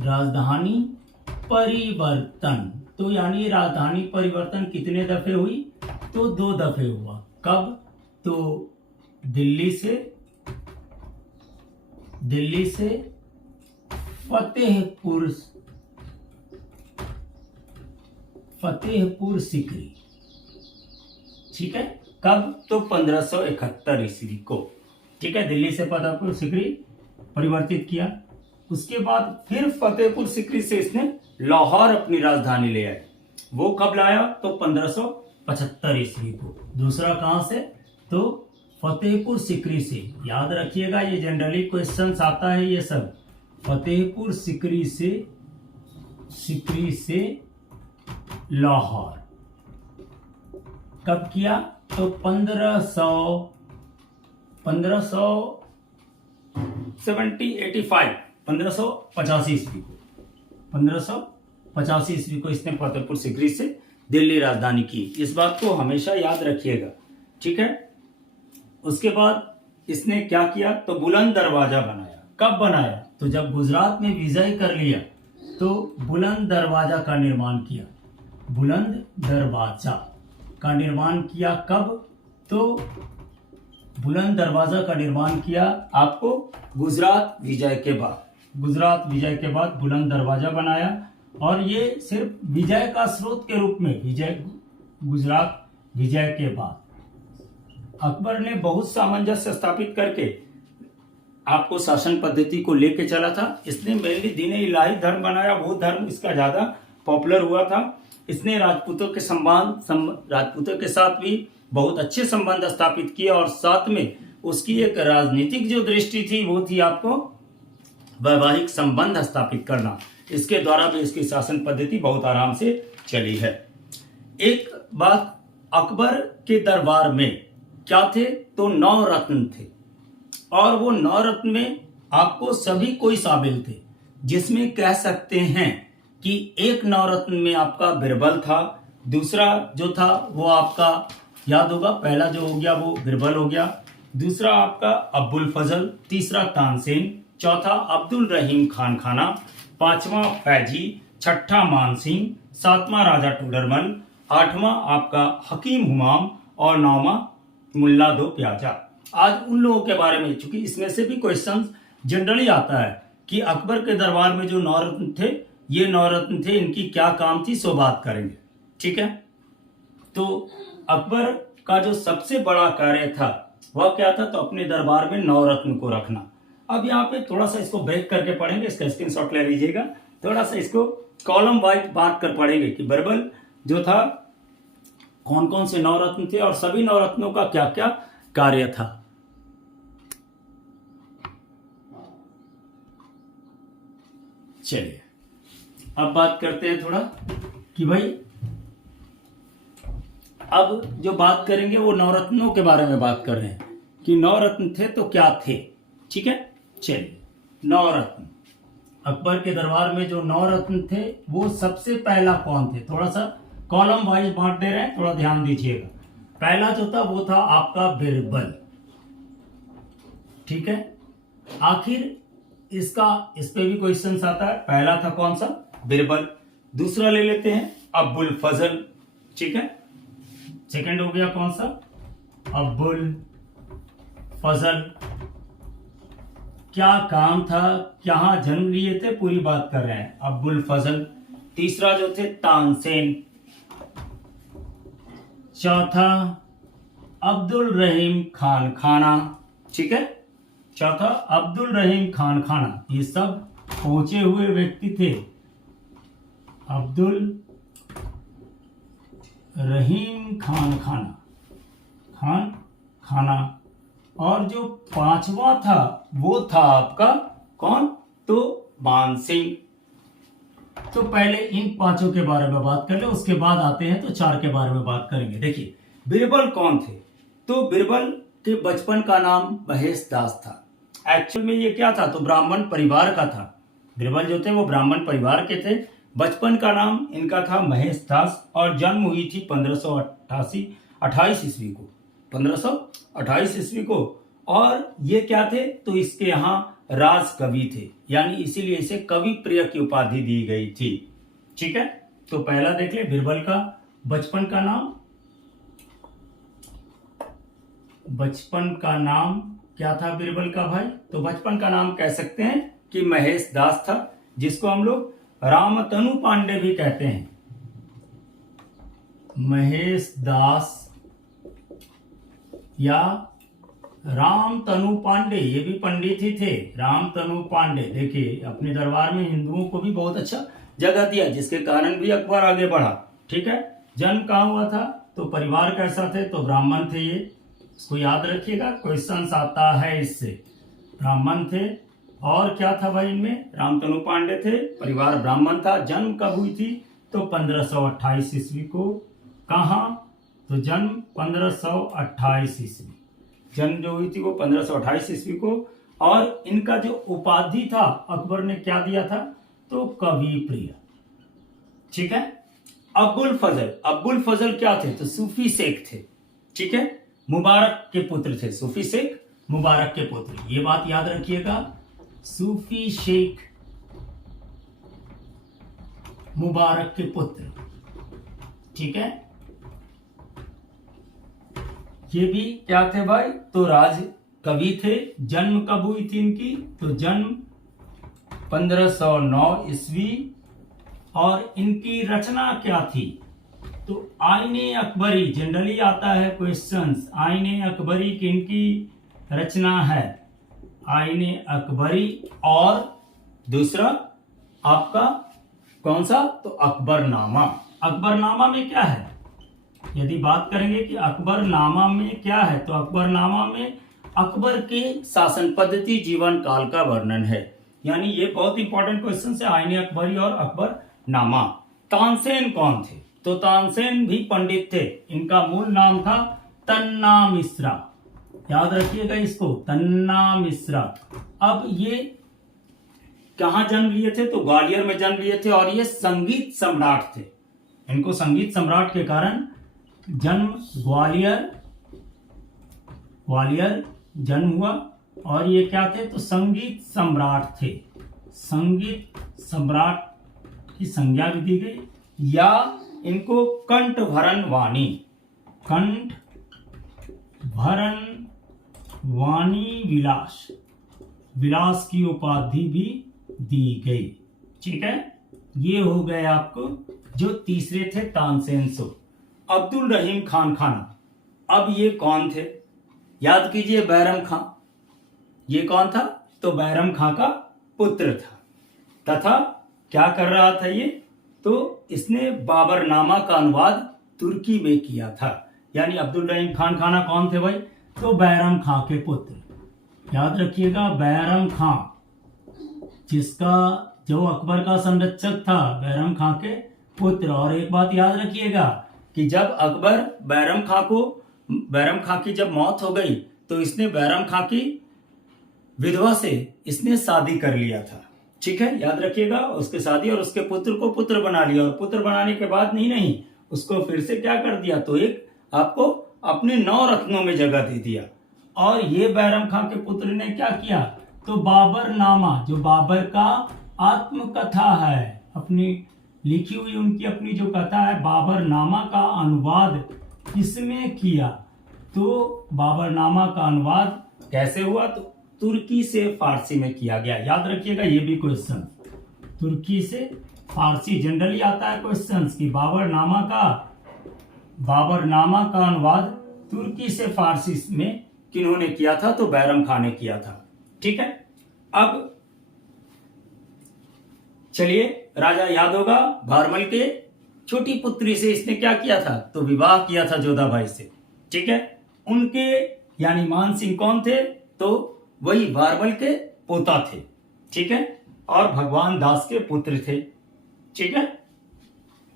राजधानी परिवर्तन। तो यानी राजधानी परिवर्तन कितने दफे हुई? तो 2 दफे हुआ। कब? तो दिल्ली से फतेहपुर सिकरी, ठीक है। कब? तो 1571 ईस्वी को। ठीक है, दिल्ली से फतेहपुर सिकरी परिवर्तित किया। उसके बाद फिर फतेहपुर सिकरी से इसने लाहौर अपनी राजधानी ले आए। वो कब लाया? तो 1575 ईस्वी को। दूसरा कहां से? तो फतेहपुर सिकरी से। याद रखिएगा, ये जनरली क्वेश्चंस आता है ये सब। फतेहपुर सिकरी से लाहौर कब किया? तो 1585 ईस्वी को। 1585 ईस्वी को इसने फतेहपुर सिकरी से दिल्ली राजधानी की। इस बात को हमेशा याद रखिएगा, ठीक है। उसके बाद इसने क्या किया? तो बुलंद दरवाजा बनाया। कब बनाया? तो जब गुजरात में विजय कर लिया तो बुलंद दरवाजा का निर्माण किया। बुलंद दरवाजा का निर्माण किया कब? तो बुलंद दरवाजा का निर्माण किया आपको गुजरात विजय के बाद। गुजरात विजय के बाद बुलंद दरवाजा बनाया, और ये सिर्फ विजय का स्रोत के रूप में, गुजरात विजय के बाद अकबर ने बहुत सामंजस्य स्थापित करके आपको शासन पद्धति को लेके चला था। इसने मेनली दीन इलाही धर्म बनाया, बौद्ध धर्म इसका ज्यादा पॉपुलर हुआ था। इसने राजपूतों के साथ भी बहुत अच्छे संबंध स्थापित किए, और साथ में उसकी एक राजनीतिक जो दृष्टि थी वो थी आपको वैवाहिक संबंध स्थापित करना। इसके द्वारा भी इसकी शासन पद्धति बहुत आराम से चली है। एक बात, अकबर के दरबार में क्या थे? तो 9 रत्न थे, और वो 9 रत्न में आपको सभी कोई शामिल थे, जिसमें कह सकते हैं कि एक 9 रत्न में आपका बिरबल था। दूसरा जो था वो आपका याद होगा, पहला जो हो गया वो बिरबल हो गया। दूसरा आपका अब्बुल फजल, तीसरा तानसेन, चौथा अब्दुल रहीम खान खाना, पांचवा फैजी, छठा मानसिंह, सातवां राजा टूडरमल, आठवां आपका हकीम हुमाम, और 9वां मुल्ला दो प्याजा। आज उन लोगों के बारे में, चूंकि इसमें से भी क्वेश्चन जनरली आता है कि अकबर के दरबार में जो 9 रत्न थे, ये 9 रत्न थे, इनकी क्या काम थी, सो बात करेंगे, ठीक है। तो अकबर का जो सबसे बड़ा कार्य था वह क्या था? तो अपने दरबार में 9 रत्न को रखना। अब यहाँ पे थोड़ा सा इसको ब्रेक करके पढ़ेंगे, इसका स्क्रीनशॉट ले लीजिएगा। थोड़ा सा इसको कॉलम वाइज बात कर पढ़ेंगे कि बिरबल जो था कौन कौन से 9 रत्न थे और सभी 9 रत्नों का क्या क्या कार्य था। चलिए अब बात करते हैं थोड़ा कि भाई अब जो बात करेंगे वो 9 रत्नों के बारे में बात कर रहे हैं कि 9 रत्न थे तो क्या थे, ठीक है। चलिए 9 रत्न, अकबर के दरबार में जो 9 रत्न थे वो सबसे पहला कौन थे? थोड़ा सा कॉलम वाइज बांट दे रहे हैं, थोड़ा ध्यान दीजिएगा। पहला जो था वो था आपका बिरबल, ठीक है। आखिर इसका इस पे भी क्वेश्चन आता है। पहला था कौन सा? बिरबल। दूसरा ले लेते हैं अब्बुल फजल, ठीक है। सेकंड हो गया कौन सा? अब्बुल फजल। क्या काम था, कहां जन्म लिए थे, पूरी बात कर रहे हैं। अब्बुल फजल। तीसरा जो थे तानसेन। चौथा अब्दुल रहीम खान खाना, ठीक है। चौथा अब्दुल रहीम खान खाना। ये सब पहुंचे हुए व्यक्ति थे। अब्दुल रहीम खान खाना। और जो 5वां था वो था आपका कौन? तो मानसिंह। तो पहले इन 5 के बारे में बात कर ले, उसके बाद आते हैं तो 4 के बारे में बात करेंगे। देखिए बिरबल कौन थे? तो बिरबल के बचपन का नाम महेश दास था। एक्चुअल में ये क्या था? तो ब्राह्मण परिवार का था। बिरबल जो थे वो ब्राह्मण परिवार के थे। बचपन का नाम इनका था महेश दास, और जन्म हुई थी 1528 ईस्वी को। 1528 ईस्वी को। और ये क्या थे? तो इसके यहाँ राज कवि थे, यानी इसीलिए इसे कवि प्रिय की उपाधि दी गई थी, ठीक है। तो पहला देख ले बिरबल का बचपन का नाम। बचपन का नाम क्या था बिरबल का भाई? तो बचपन का नाम कह सकते हैं कि महेश दास था, जिसको हम लोग रामतनु पांडे भी कहते हैं। महेश दास या रामतनु पांडे, ये भी पंडित ही थे, रामतनु पांडे। देखिए अपने दरबार में हिंदुओं को भी बहुत अच्छा जगह दिया, जिसके कारण भी अकबर आगे बढ़ा। ठीक है, जन्म कहाँ हुआ था, तो परिवार कैसा थे, तो ब्राह्मण थे ये, इसको याद रखिएगा, क्वेश्चन आता है इससे। ब्राह्मण थे, और क्या था भाई इनमें, रामतनु पांडे थे, परिवार ब्राह्मण था। जन्म कब हुई थी, तो 1528 ईस्वी को। कहाँ, तो जन्म 1528 ईस्वी, जन्म जो हुई थी वो 1528 ईस्वी को। और इनका जो उपाधि था अकबर ने क्या दिया था, तो कवि प्रिय। ठीक है, अब्बुल फजल, अब्बुल फजल क्या थे, तो सूफी शेख थे। ठीक है, मुबारक के पुत्र थे, सूफी शेख मुबारक के पुत्र, ये बात याद रखिएगा, सूफी शेख मुबारक के पुत्र। ठीक है, ये भी क्या थे भाई, तो राज कवि थे। जन्म कब हुई थी इनकी, तो जन्म 1509 ईस्वी। और इनकी रचना क्या थी, तो आईने अकबरी, जनरली आता है क्वेश्चंस, आईने अकबरी किनकी रचना है, आईने अकबरी। और दूसरा आपका कौन सा, तो अकबरनामा। अकबरनामा में क्या है, यदि बात करेंगे कि अकबरनामा में क्या है, तो अकबरनामा में अकबर के शासन पद्धति जीवन काल का वर्णन है। यानी ये बहुत इंपॉर्टेंट क्वेश्चन है, आईने अकबरी और अकबरनामा। तानसेन कौन थे, तो तानसेन भी पंडित थे, इनका मूल नाम था तन्ना मिश्रा, याद रखिएगा इसको, तन्ना मिश्रा। अब ये कहाँ जन्म लिए थे, तो ग्वालियर में जन्म लिए थे, और ये संगीत सम्राट थे। इनको संगीत सम्राट के कारण जन्म ग्वालियर जन्म हुआ। और ये क्या थे, तो संगीत सम्राट थे, संगीत सम्राट की संज्ञा भी दी गई। या इनको कंठभरण वाणी, कंठभरण वाणी विलास, विलास की उपाधि भी दी गई। ठीक है, ये हो गए आपको जो तीसरे थे तानसेन सो। अब्दुल रहीम खान खाना, अब ये कौन थे, याद कीजिए, बैरम खां, ये कौन था, तो बैरम खां का पुत्र था। तथा क्या कर रहा था ये, तो इसने बाबरनामा का अनुवाद तुर्की में किया था। यानी अब्दुल रहीम खान खाना कौन थे भाई, तो बैरम खां के पुत्र, याद रखिएगा, बैरम खां, जिसका जो अकबर का संरक्षक था, बैरम खां के पुत्र। और एक बात याद रखिएगा कि जब अकबर बैरम खां की जब मौत हो गई, तो इसने बैरम खां की विधवा से इसने शादी कर लिया था। ठीक है, याद रखिएगा, उसके शादी और उसके पुत्र को पुत्र बना लिया, और पुत्र बनाने के बाद नहीं उसको फिर से क्या कर दिया, तो एक आपको अपने 9 रत्नों में जगह दे दिया। और ये बैरम खां के पुत्र ने क्या किया, तो बाबरनामा, जो बाबर का आत्मकथा है, अपनी लिखी हुई उनकी अपनी जो कथा है, बाबरनामा का अनुवाद किसमें किया, तो बाबरनामा का अनुवाद कैसे हुआ, तो तुर्की से फारसी में किया गया। याद रखिएगा, ये भी क्वेश्चन, तुर्की से फारसी जनरली आता है क्वेश्चन कि बाबरनामा का अनुवाद तुर्की से फारसी में किन्होंने किया था, तो बैरम खान ने किया था। ठीक है, अब चलिए, राजा याद होगा, भारमल के छोटी पुत्री से इसने क्या किया था, तो विवाह किया था जोधा भाई से। ठीक है, उनके यानी मान सिंह कौन थे, तो वही भारमल के पोता थे। ठीक है, और भगवान दास के पुत्र थे। ठीक है,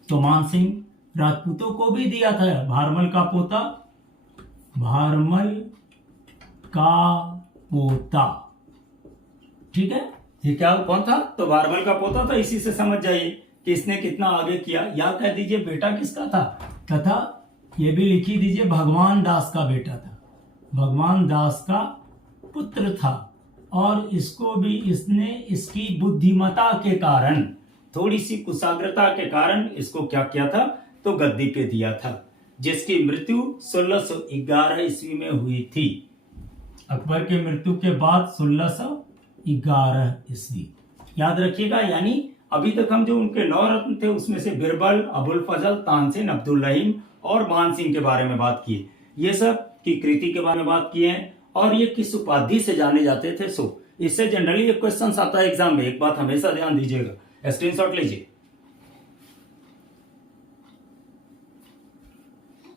तो मान सिंह राजपूतों को भी दिया था, भारमल का पोता, भारमल का पोता। ठीक है, ये क्या कौन था, तो भारमल का पोता था। इसी से समझ जाइए कि इसने कितना आगे किया। या कह दीजिए बेटा किसका था, तथा ये भी लिखी दीजिए भगवान दास का बेटा था, भगवान दास का पुत्र था। और इसको भी इसने इसकी बुद्धिमता के कारण, थोड़ी सी कुशाग्रता के कारण इसको क्या किया था, तो गद्दी पे दिया था, जिसकी मृत्यु 1611 ईस्वी में हुई थी। अकबर के मृत्यु के बाद 1611 ईस्वी, याद रखिएगा। यानी अभी तक हम जो उनके 9 रत्न थे उसमें से बिरबल, अबुल फजल, तानसेन, अब्दुल रहीम और मान सिंह के बारे में बात की। ये सब की कृति के बारे में बात किए हैं और ये किस उपाधि से जाने जाते थे। सो इससे जनरली एक क्वेश्चन आता है एग्जाम में, एक बात हमेशा ध्यान दीजिएगा, स्क्रीनशॉट लीजिए।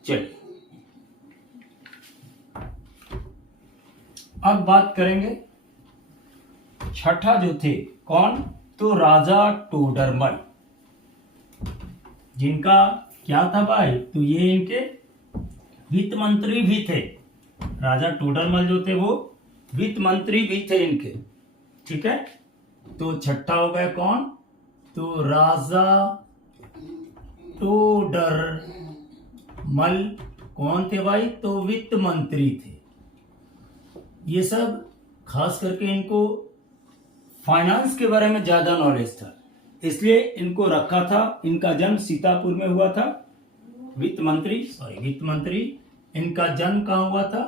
चलिए अब बात करेंगे छठा जो थे, कौन, तो राजा टोडरमल, जिनका क्या था भाई, तो ये इनके वित्त मंत्री भी थे। राजा टोडरमल जो थे वो वित्त मंत्री भी थे इनके, ठीक है। तो छठा हो गया कौन, तो राजा टोडरमल कौन थे भाई, तो वित्त मंत्री थे। ये सब खास करके इनको फाइनेंस के बारे में ज्यादा नॉलेज था, इसलिए इनको रखा था। इनका जन्म सीतापुर में हुआ था। वित्त मंत्री इनका जन्म कहाँ हुआ था,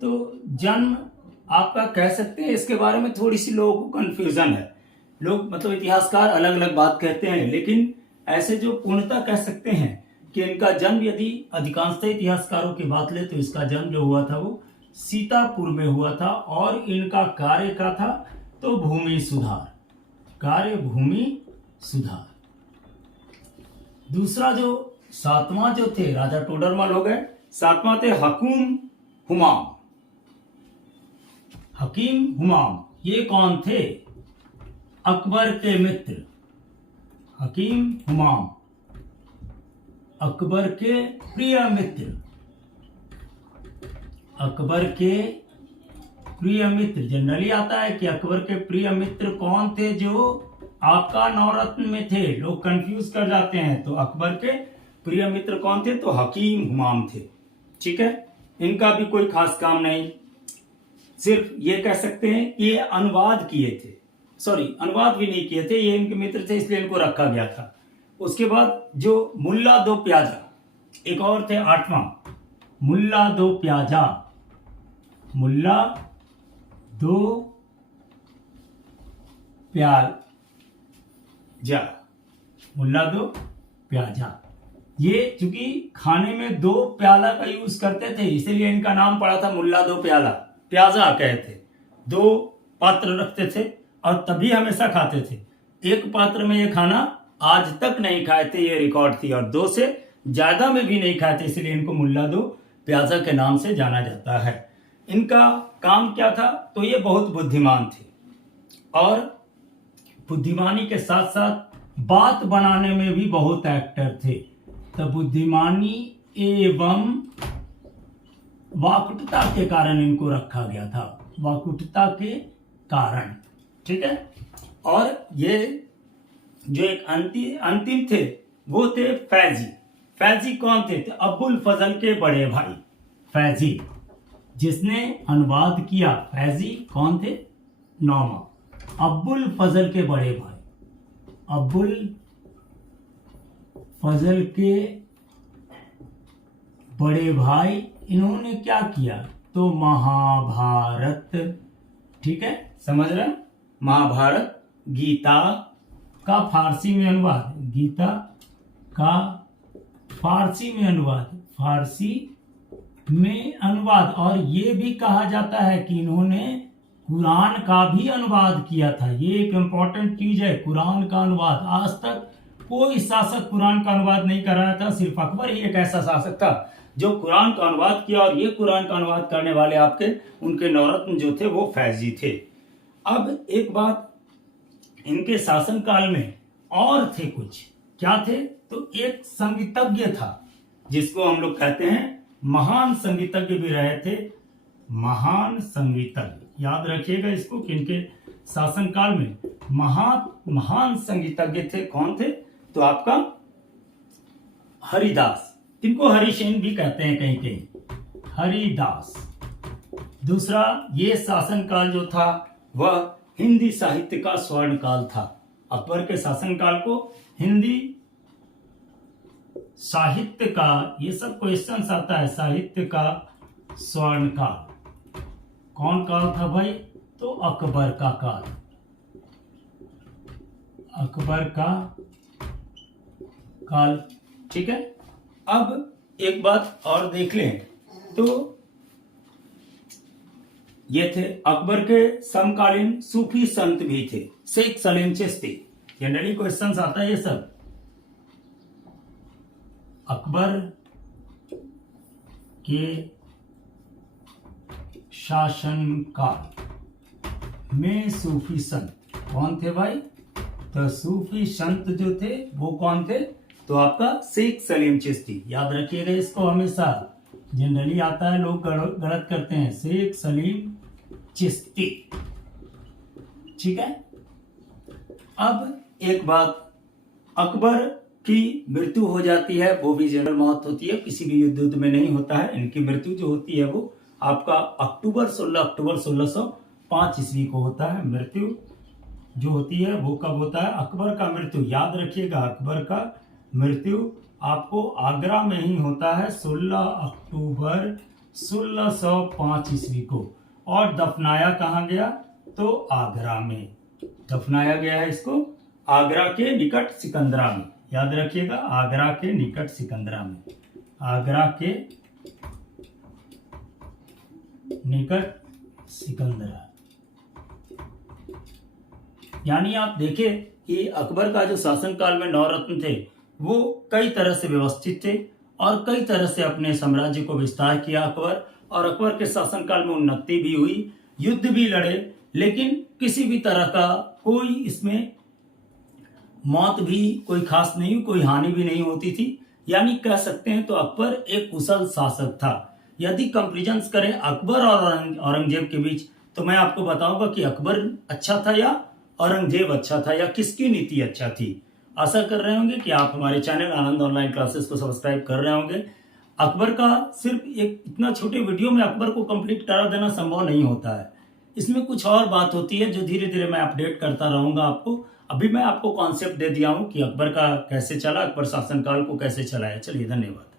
तो जन्म आपका कह सकते हैं, इसके बारे में थोड़ी सी लोगों को कंफ्यूजन है। लोग मतलब इतिहासकार अलग अलग बात कहते हैं, लेकिन ऐसे जो पूर्णतः कह सकते हैं कि इनका जन्म, यदि अधिकांशतः इतिहासकारों की बात ले तो इसका जन्म जो हुआ था वो सीतापुर में हुआ था। और इनका कार्य क्या था, तो भूमि सुधार, दूसरा जो सातवां जो थे, राजा टोडरमल हो गए। सातवां थे हकीम हुमायूं। ये कौन थे, अकबर के मित्र। हकीम हुमायूं अकबर के प्रिय मित्र। जनरली आता है कि अकबर के प्रिय मित्र कौन थे, जो आपका नवरत्न में थे। लोग कंफ्यूज कर जाते हैं। तो अकबर के प्रिय मित्र कौन थे, तो हकीम हुमायूं थे, ठीक है। इनका भी कोई खास काम नहीं, सिर्फ ये कह सकते हैं कि ये अनुवाद भी नहीं किए थे, ये इनके मित्र थे, इसलिए इनको रखा गया था। उसके बाद जो मुल्ला दो प्याजा, एक और थे आठवां, मुल्ला दो प्याजा। ये चूंकि खाने में 2 प्याला का यूज करते थे, इसलिए इनका नाम पड़ा था मुल्ला दो प्याजा कहते। 2 पात्र रखते थे और तभी हमेशा खाते थे। एक पात्र में ये खाना आज तक नहीं खाए थे, ये रिकॉर्ड थी, और 2 से ज्यादा में भी नहीं खाए थे, इसलिए इनको मुल्ला दो प्याजा के नाम से जाना जाता है। इनका काम क्या था, तो ये बहुत बुद्धिमान थे और बुद्धिमानी के साथ साथ बात बनाने में भी बहुत एक्टर थे। तो बुद्धिमानी एवं वाकुटता के कारण इनको रखा गया था, वाकुटता के कारण, ठीक है। और ये जो एक अंतिम थे वो थे फैजी कौन थे, तो अब्बुल फजल के बड़े भाई फैजी, जिसने अनुवाद किया। फैजी कौन थे, नौमा, अब्बुल फजल के बड़े भाई, अब्बुल फजल के बड़े भाई। इन्होंने क्या किया, तो महाभारत, ठीक है, समझ रहे हैं, महाभारत, गीता का फारसी में अनुवाद, गीता का फारसी में अनुवाद। और ये भी कहा जाता है कि इन्होंने कुरान का भी अनुवाद किया था। ये एक इंपॉर्टेंट चीज है, कुरान का अनुवाद। आज तक कोई शासक कुरान का अनुवाद नहीं कर रहा था, सिर्फ अकबर ही एक ऐसा शासक था जो कुरान का अनुवाद किया। और ये कुरान का अनुवाद करने वाले उनके नवरत्न जो थे वो फैजी थे। अब एक बात, इनके शासनकाल में और थे कुछ, क्या थे, तो एक संगीतज्ञ था जिसको हम लोग कहते हैं महान संगीतज्ञ भी रहे थे। महान संगीतज्ञ, याद रखिएगा इसको कि इनके शासनकाल में महान संगीतज्ञ थे। कौन थे, तो आपका हरिदास, इनको हरिसेन भी कहते हैं कहीं कहीं, हरिदास। दूसरा, ये शासनकाल जो था वह हिंदी साहित्य का स्वर्ण काल था। अकबर के शासनकाल को हिंदी साहित्य का, ये सब क्वेश्चन आता है, साहित्य का स्वर्ण काल कौन काल था भाई, तो अकबर का काल, अकबर का काल, ठीक है। अब एक बात और देख लें तो ये थे अकबर के समकालीन सूफी संत भी थे, शेख सलीम चिश्ती। जनरली क्वेश्चंस आता है ये सब। अकबर के शासनकाल में सूफी संत कौन थे भाई? तो सूफी संत जो थे वो कौन थे? तो आपका शेख सलीम चिश्ती। याद रखिएगा इसको हमेशा, जनरली आता है लोग गलत करते हैं। शेख सलीम चिश्ती, ठीक है। अब एक बात, अकबर की मृत्यु हो जाती है, वो भी जनरल मौत होती है, किसी भी युद्ध में नहीं होता है। इनकी मृत्यु जो होती है वो आपका 16 अक्टूबर 1605 ईस्वी को होता है। मृत्यु जो होती है वो कब होता है? अकबर का मृत्यु, याद रखिएगा, अकबर का मृत्यु आपको आगरा में ही होता है 16 अक्टूबर 1605 ईस्वी को। और दफनाया कहाँ गया? तो आगरा में दफनाया गया है इसको, आगरा के निकट सिकंदरा में। याद रखिएगा, आगरा के निकट सिकंदरा में, आगरा के निकट सिकंदरा। यानी आप देखें कि अकबर का जो शासनकाल में 9 रत्न थे वो कई तरह से व्यवस्थित थे और कई तरह से अपने साम्राज्य को विस्तार किया अकबर। और अकबर के शासनकाल में उन्नति भी हुई, युद्ध भी लड़े, लेकिन किसी भी तरह का कोई इसमें मौत भी कोई खास नहीं, कोई हानि भी नहीं होती थी। यानी कह सकते हैं तो अकबर एक कुशल शासक था। यदि कंपैरिजन करें अकबर और औरंगजेब के बीच, तो मैं आपको बताऊंगा कि अकबर अच्छा था या औरंगजेब अच्छा था, या किसकी नीति अच्छा थी। आशा कर रहे होंगे कि आप हमारे चैनल आनंद ऑनलाइन क्लासेस को सब्सक्राइब कर रहे होंगे। अकबर का सिर्फ एक इतना छोटे वीडियो में अकबर को कंप्लीट करा देना संभव नहीं होता है, इसमें कुछ और बात होती है जो धीरे धीरे मैं अपडेट करता रहूंगा आपको। अभी मैं आपको कॉन्सेप्ट दे दिया हूं कि अकबर का कैसे चला, अकबर शासनकाल को कैसे चलाया। चलिए, धन्यवाद।